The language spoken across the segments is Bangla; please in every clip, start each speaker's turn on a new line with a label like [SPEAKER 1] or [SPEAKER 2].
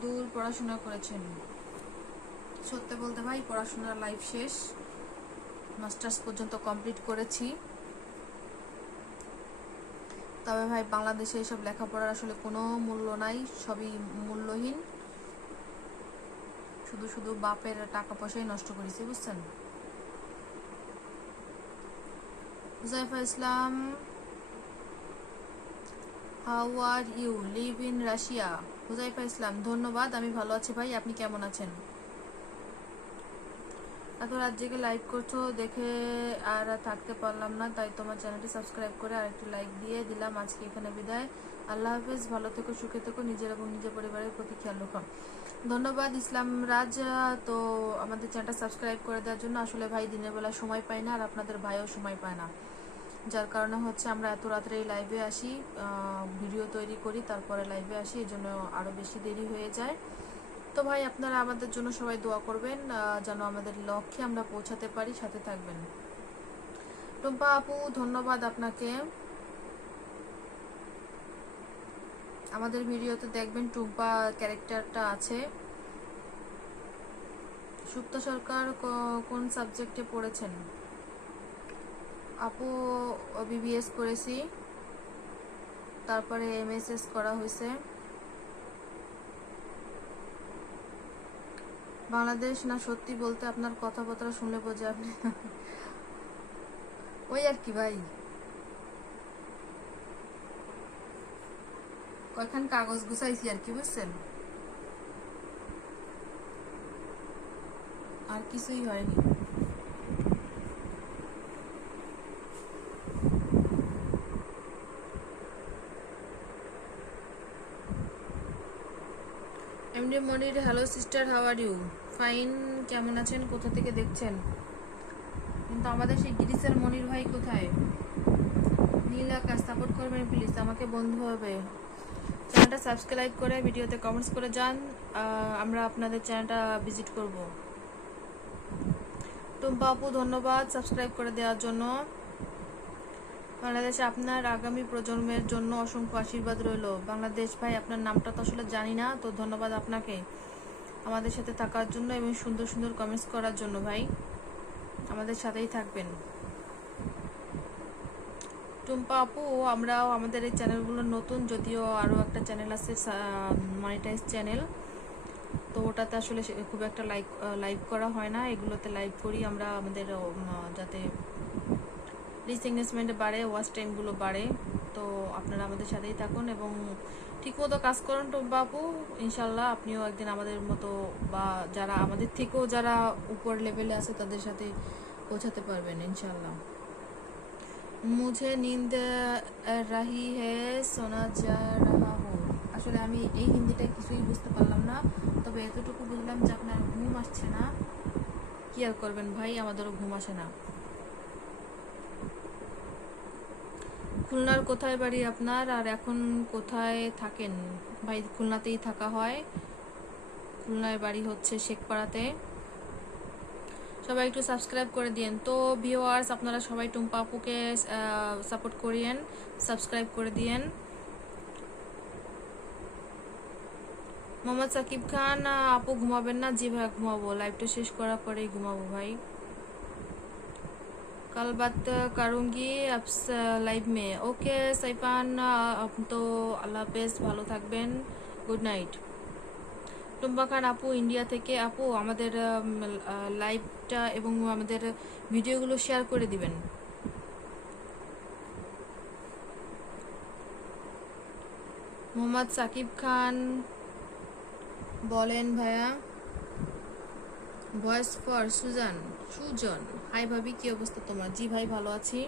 [SPEAKER 1] দূর পড়াশোনা করেছেন? সত্যি বলতে ভাই, পড়াশোনার লাইফ শেষ। মাস্টার্স পর্যন্ত কমপ্লিট করেছি। তবে ভাই, বাংলাদেশে এসব লেখাপড়ার আসলে কোনো মূল্য নাই, সবই মূল্যহীন। শুধু শুধু বাপের টাকা পয়সাই নষ্ট করেছি, বুঝছেন? Huzaifa Islam how are you live in Russia Huzaifa Islam, ধন্যবাদ, আমি ভালো আছি ভাই, আপনি কেমন আছেন? এত রাত জেগে লাইভ করছ, দেখে আর থাকতে পারলাম না, তাই তোমার চ্যানেলটি সাবস্ক্রাইব করে আর একটু লাইক দিয়ে দিলাম, আজকে এখানে বিদায়। আল্লাহ হাফেজ, ভালো থেকো, সুখে থেকো, নিজের এবং নিজের পরিবারের প্রতি খেয়াল রাখো। ধন্যবাদ ইসলাম রাজ, তো আমাদের চ্যানেলটা সাবস্ক্রাইব করে দেওয়ার জন্য। আসলে ভাই দিনের বেলা সময় পায় না, আর আপনাদের ভাইও সময় পায় না। যার কারণে হচ্ছে আমরা এত রাত্রে লাইভে আসি ভিডিও তৈরি করি, তারপরে লাইভে আসি, এই জন্য আরও বেশি দেরি হয়ে যায়। তো ভাই, আপনারা আমাদের জন্য সবাই দোয়া করবেন যেন আমাদের লক্ষ্যে আমরা পৌঁছাতে পারি, সাথে থাকবেন। টুম্পা আপু, ধন্যবাদ আপনাকে। আমাদের ভিডিওতে দেখবেন টুম্পা ক্যারেক্টারটা আছে। সুপ্ত সরকার কোন সাবজেক্টে পড়েছেন? আপু বিবিএস করেছি। তারপরে এমএসএস করা হয়েছে। বাংলাদেশ না সত্যি বলতে আপনার কথাবার্তা শুনলে বোঝে আপনি। ওই আর কি ভাই। কয়খান কাগজ গুছাইছি আর কি, বুঝছেন? আর কিছুই হয়নি। MD Monir hello sister how are you fine কেমন আছেন? কোথা থেকে দেখছেন? কিন্তু আমাদের সেই গিরিশের মনির ভাই কোথায়? নীল আকাশ সাপোর্ট করবেন প্লিজ আমাকে বন্ধু হবে। চ্যানেলটা সাবস্ক্রাইব করে ভিডিওতে কমেন্টস করে যান আমরা আপনাদের চ্যানেলটা ভিজিট করব। টুম্পা আপু, ধন্যবাদ সাবস্ক্রাইব করে দেওয়ার জন্য। বাংলাদেশে আপনার আগামী প্রজন্মের জন্য অসংখ্য আশীর্বাদ রইল। বাংলাদেশ ভাই, আপনার নামটা তো আসলে জানি না, তো ধন্যবাদ আপনাকে আমাদের সাথে থাকার জন্য এবং সুন্দর সুন্দর কমেন্টস করার জন্য ভাই। আমাদের সাথেই থাকবেন। টুম্পা আপু আমরাও আমাদের এই চ্যানেলগুলো নতুন, যদিও আরও একটা চ্যানেল আছে মনিটাইজ চ্যানেল তো ওটাতে আসলে খুব একটা লাইক লাইভ করা হয় না। এগুলোতে লাইভ করি আমরা আমাদের যাতে রিচ এঙ্গেজমেন্ট বাড়ে ওয়াচ টাইমগুলো বাড়ে। তো আপনারা আমাদের সাথেই থাকুন এবং ঠিকমতো কাজ করুন আপু। ইনশাল্লাহ আপনিও একদিন আমাদের মতো বা যারা আমাদের থেকেও যারা উপর লেভেলে আছে তাদের সাথে পৌঁছাতে পারবেন ইনশাল্লাহ মুঝে নিন্দ রাহি হে, সোনা যা রাহা হো। আসলে আমি এই হিন্দিটা কিছুই বুঝতে পারলাম না, তবে এতটুকু বুঝলাম যে আপনার ঘুম আসছে না। কি আর করবেন ভাই? আমাদেরও ঘুম আসে না। খুলনার কোথায় বাড়ি আপনার? আর এখন কোথায় থাকেন? ভাই, খুলনাতেই থাকা হয়। খুলনার বাড়ি হচ্ছে শেখপাড়াতে। সবাই একটু সাবস্ক্রাইব করে দিয়েন। তো ভিওয়ার্স আপনারা সবাই টুম্পা আপুকে সাপোর্ট করিয়েন সাবস্ক্রাইব করে দিয়েন। মোহাম্মদ সাকিব খান আপু ঘুমাবেন না? জি ভাই, ঘুমাবো। লাইভটা শেষ করার পরেই ঘুমাবো ভাই। कल बात करूंगी अब লাইভ মে ওকে সাইফান আহ, তো আল্লাহ হাফেজ ভালো থাকবেন গুড নাইট টুম্পা খান আপু ইন্ডিয়া থেকে আপু আমাদের লাইভটা এবং আমাদের ভিডিওগুলো শেয়ার করে দিবেন মোহাম্মদ সাকিব খান বলেন ভাইয়া Voice for Sujan, Sujon. Hi ভাবি, কি অবস্থা তোমার? জি ভাই, ভালো আছি।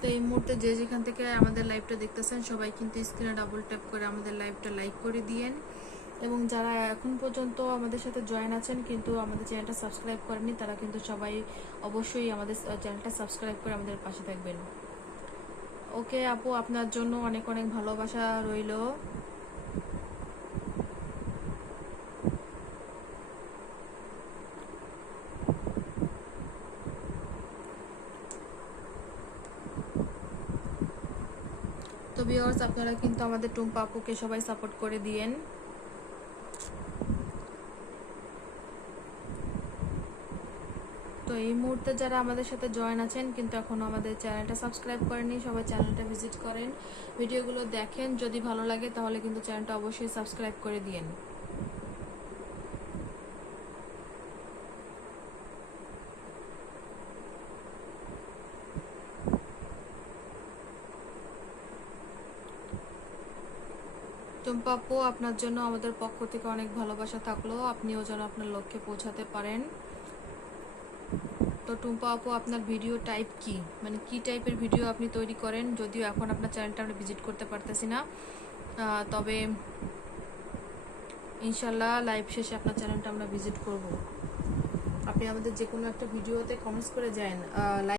[SPEAKER 1] তো এই মুহূর্তে যে যেখান থেকে আমাদের লাইভটা দেখতেছেন, সবাই কিন্তু স্ক্রিনে ডাবল ট্যাপ করে আমাদের লাইভটা লাইক করে দিয়েন। এবং যারা এখন পর্যন্ত আমাদের সাথে জয়েন আছেন, কিন্তু আমাদের চ্যানেলটা সাবস্ক্রাইব করেননি, তারা কিন্তু সবাই অবশ্যই আমাদের চ্যানেলটা সাবস্ক্রাইব করে আমাদের পাশে থাকবেন। ওকে আপু, আপনার জন্য অনেক অনেক ভালোবাসা রইল। তো বিয়ার্স আপনারা কিন্তু আমাদের টুম্পা আপুকে সবাই সাপোর্ট করে দিয়েন। তো এই মুহূর্তে যারা আমাদের সাথে জয়েন আছেন, কিন্তু এখনও আমাদের চ্যানেলটা সাবস্ক্রাইব করেননি, সবাই চ্যানেলটা ভিজিট করেন। ভিডিওগুলো দেখেন, যদি ভালো লাগে তাহলে কিন্তু চ্যানেলটা অবশ্যই সাবস্ক্রাইব করে দিয়েন। টুম্পা আপু, আপনার জন্য আমাদের পক্ষ থেকে অনেক ভালোবাসা থাকল। আপনিও যেন আপনার লক্ষ্যে পৌঁছাতে পারেন। তো টুম্পা আপু, আপনার ভিডিও টাইপ কি? মানে কি টাইপের ভিডিও আপনি তৈরি করেন? যদিও এখন আপনার চ্যানেলটা আমরা ভিজিট করতে পারতেছি না। তবে ইনশাল্লাহ লাইভ শেষে আপনার চ্যানেলটা আমরা ভিজিট করব। আপনি আমাদের যে কোনো একটা ভিডিওতে কমেন্টস করে যান।